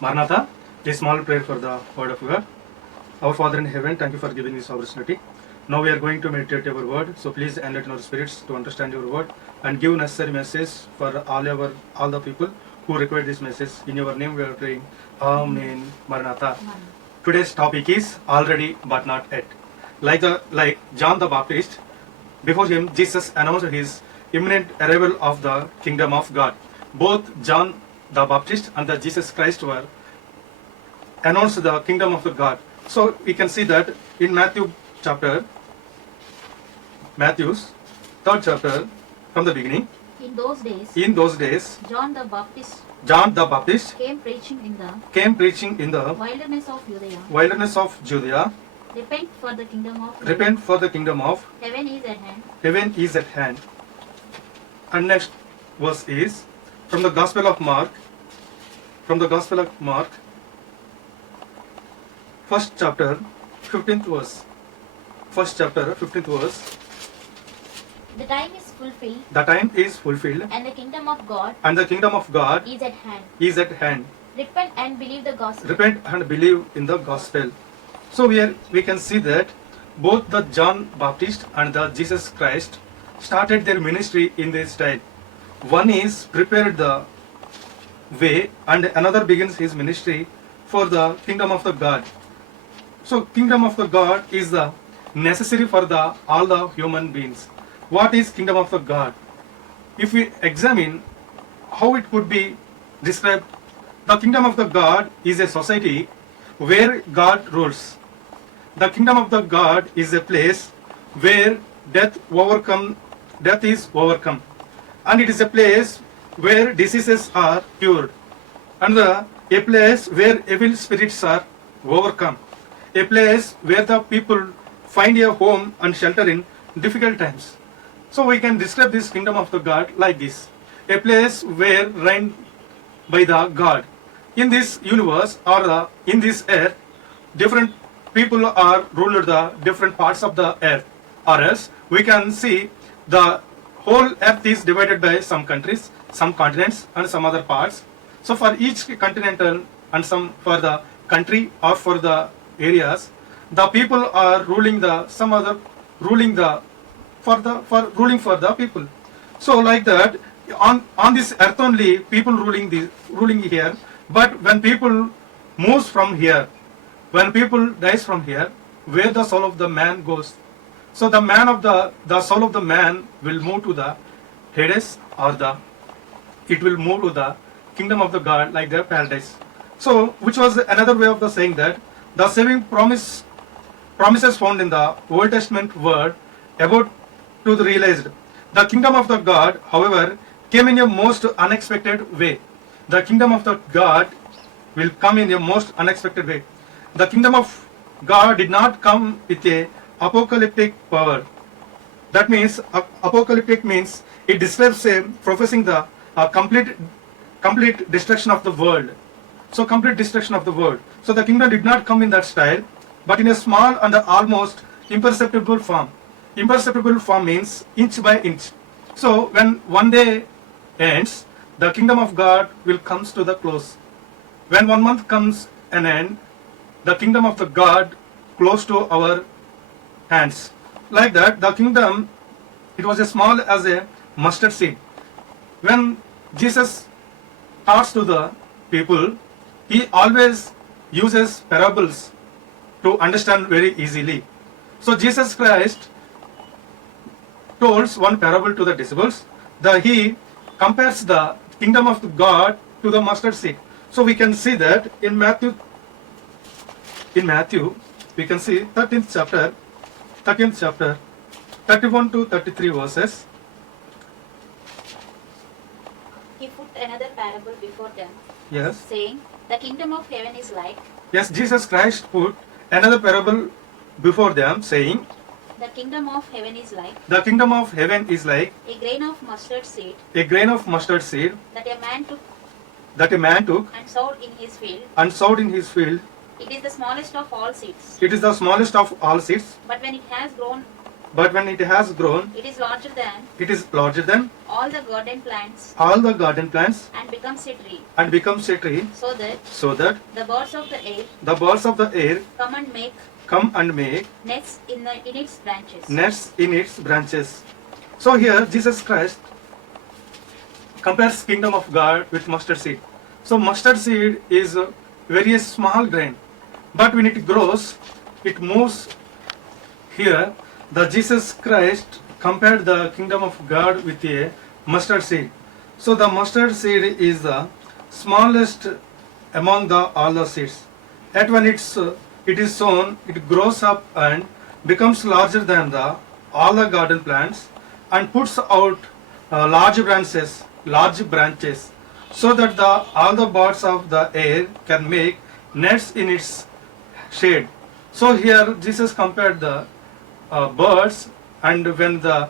Maranatha, a small prayer for the word of God. Our Father in heaven, thank you for giving this opportunity. Now we are going to meditate your word. So please enlighten our spirits to understand your word and give necessary message for all the people who require this message. In your name we are praying. Amen. Maranatha. Today's topic is already but not yet. Like John the Baptist, before him Jesus announced his imminent arrival of the kingdom of God. Both John the Baptist and the Jesus Christ were announced the kingdom of the God. So we can see that in Matthew's third chapter from the beginning. In those days, John the Baptist came preaching in the wilderness of Judea. Repent, for the kingdom of heaven is at hand. Heaven is at hand. And next verse is from the Gospel of Mark. First chapter, 15th verse. The time is fulfilled, The time is fulfilled, and the kingdom of God and the kingdom of God is at hand. is at hand. Repent and believe the gospel. Repent and believe in the gospel. So we can see that both the John Baptist and the Jesus Christ started their ministry in this style. One is prepared the way, and another begins his ministry for the kingdom of the God. So kingdom of the God is the necessary for all the human beings. What is kingdom of the God? If we examine how it could be described, the kingdom of the God is a society where God rules. The kingdom of the God is a place where death is overcome, and it is a place where diseases are cured, and a place where evil spirits are overcome, a place where the people find a home and shelter in difficult times. So we can describe this kingdom of the God like this: a place where reigned by the God. In this universe or in this earth, different people are ruled the different parts of the earth, or else we can see the whole earth is divided by some countries, some continents, and some other parts. So for each continental and some for the country or for the areas, the people are ruling ruling for the people. So like that, on this earth only people ruling here. But when people moves from here, when people dies from here, where the soul of the man goes, so the soul of the man will move to the Hades, or it will move to the kingdom of the God, like the paradise. So which was another way of the saying that the saving promises found in the Old Testament word about to the realized. The kingdom of the God, however, came in a most unexpected way. The kingdom of the God will come in a most unexpected way. The kingdom of God did not come with a apocalyptic power. That means apocalyptic means it describes professing the complete destruction of the world. So complete destruction of the world. So the kingdom did not come in that style, but in a small and almost imperceptible form. Imperceptible form means inch by inch. So when one day ends, the kingdom of God will comes to the close. When 1 month comes an end, the kingdom of the God close to our hands. Like that, the kingdom, it was as small as a mustard seed. When Jesus talks to the people, he always uses parables to understand very easily. So Jesus Christ told one parable to the disciples. He compares the kingdom of God to the mustard seed. So we can see that in Matthew we can see 13th chapter 31 to 33 verses. He put another parable before them, Yes. saying, the kingdom of heaven is like. Yes, Jesus Christ put another parable before them, saying, The kingdom of heaven is like. the kingdom of heaven is like A grain of mustard seed a grain of mustard seed that a man took that a man took and sowed in his field. and sowed in his field. It is the smallest of all seeds. It is the smallest of all seeds, But when it has grown but when it has grown, it is larger than it is larger than all the garden plants all the garden plants and becomes a tree, and becomes a tree, so that so that the birds of the air the birds of the air come and make make nests in its branches. nests in its branches. So here Jesus Christ compares kingdom of God with mustard seed. So mustard seed is a very small grain, but when it grows, it moves. Here, the Jesus Christ compared the kingdom of God with a mustard seed. So the mustard seed is the smallest among all the seeds. Yet when it is sown, it grows up and becomes larger than all the garden plants and puts out large branches, so that all the birds of the air can make nests in its shade. So here Jesus compared the birds, and when the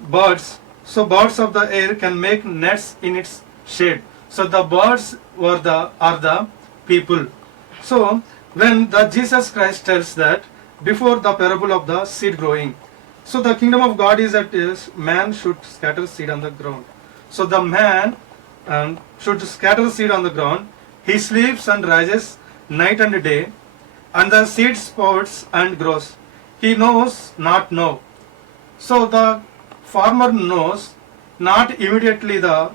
birds of the air can make nets in its shade. So the birds are the people. So when the Jesus Christ tells that before the parable of the seed growing, so the kingdom of God is that man should scatter seed on the ground. So the man should scatter seed on the ground. He sleeps and rises night and day, and the seed sprouts and grows. He knows not know. So the farmer knows not immediately the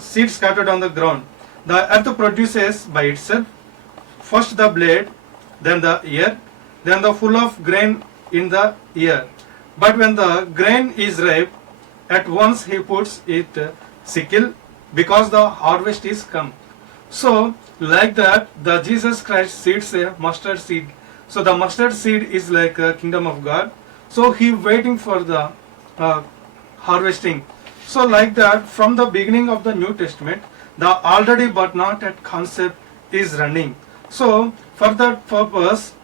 seed scattered on the ground. The earth produces by itself first the blade, then the ear, then the full of grain in the ear. But when the grain is ripe, at once he puts it sickle, because the harvest is come. So like that, the Jesus Christ seeds a mustard seed. So the mustard seed is like a kingdom of God. So he waiting for the harvesting. So like that, from the beginning of the New Testament, the already but not yet concept is running. So for that purpose,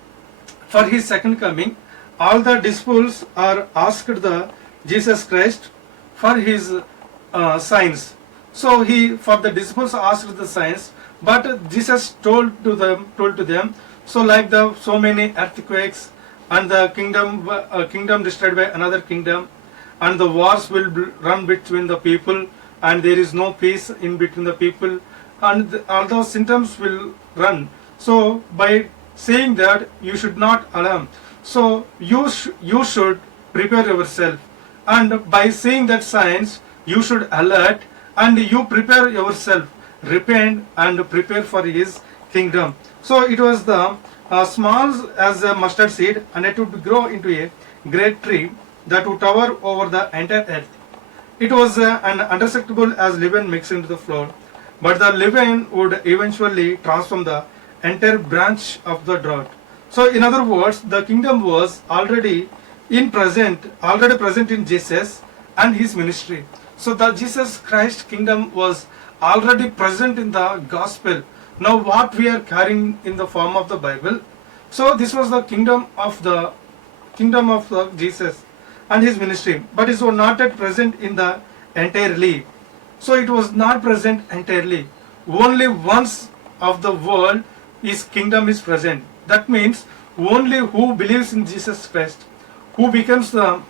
for his second coming, all the disciples are asked the Jesus Christ for his signs. So for the disciples asked the signs, but Jesus told to them. So like so many earthquakes, and the kingdom destroyed by another kingdom, and the wars will run between the people, and there is no peace in between the people, and all those symptoms will run. So by saying that, you should not alarm. So you should prepare yourself, and by seeing that signs, you should alert, and you prepare yourself, repent and prepare for his kingdom. So it was the small as a mustard seed, and it would grow into a great tree that would tower over the entire earth. It was an unacceptable as leaven mixed into the flour, but the leaven would eventually transform the entire branch of the drought. So in other words, the kingdom was already present in Jesus and his ministry. So the Jesus Christ kingdom was already present in the gospel. Now what we are carrying in the form of the Bible. So this was the kingdom of the Jesus and his ministry, but it was not yet present in the entirely. So it was not present entirely. Only once of the world his kingdom is present. That means only who believes in Jesus Christ, who becomes the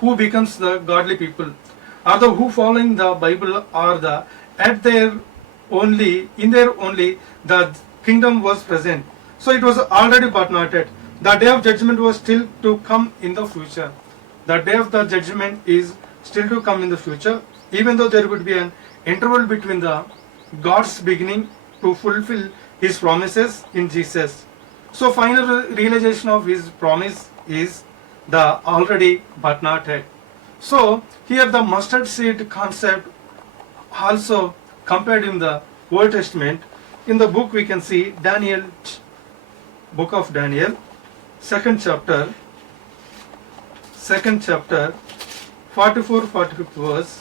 godly people, or the who following the Bible, or the at their only the kingdom was present. So it was already but not yet. The day of judgment was still to come in the future. The day of the judgment is still to come in the future, even though there would be an interval between the God's beginning to fulfill his promises in Jesus. So final realization of his promise is the already but not yet. So here the mustard seed concept also compared in the Old Testament. In the book we can see book of Daniel, second chapter, 45th verse.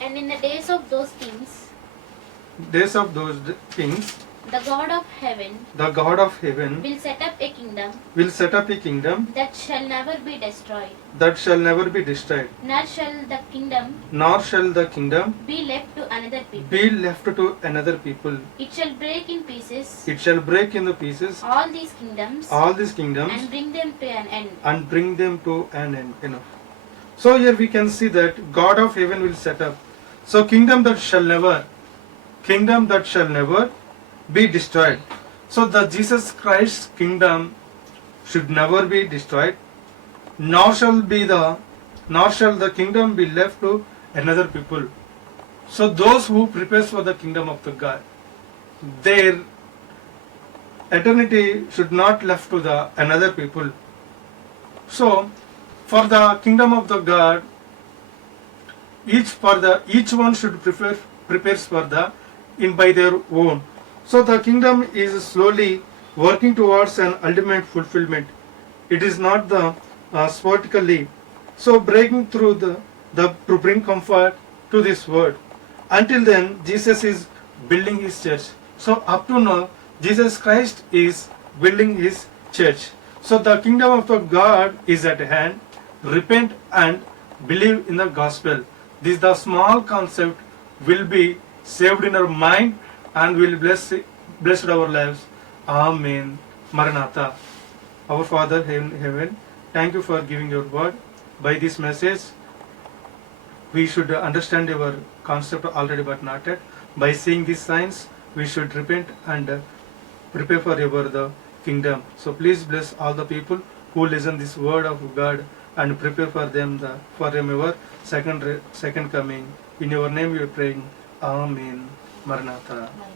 And in the days of those kings, The God of heaven the God of heaven will set up a kingdom will set up a kingdom that shall never be destroyed, that shall never be destroyed, nor shall the kingdom nor shall the kingdom be left to another people. be left to another people. It shall break in pieces It shall break in the pieces all these kingdoms all these kingdoms and bring them to an end. and bring them to an end. Enough. So here we can see that God of heaven will set up. So kingdom that shall never be destroyed. So the Jesus Christ's kingdom should never be destroyed, nor shall the kingdom be left to another people. So those who prepares for the kingdom of the God, their eternity should not left to the another people. So for the kingdom of the God, each one should prepares for the in by their own. So the kingdom is slowly working towards an ultimate fulfillment. It is not the sporadically. So breaking through the to bring comfort to this world. Until then, Jesus is building his church. So up to now, Jesus Christ is building his church. So the kingdom of the God is at hand. Repent and believe in the gospel. This the small concept will be saved in our mind and will bless our lives. Amen. Maranatha. Our Father in heaven, thank you for giving your word. By this message, we should understand your concept already but not yet. By seeing these signs, we should repent and prepare for the kingdom. So please bless all the people who listen this word of God and prepare for them your second coming. In your name we are praying. Amen. Maranatha. Amen.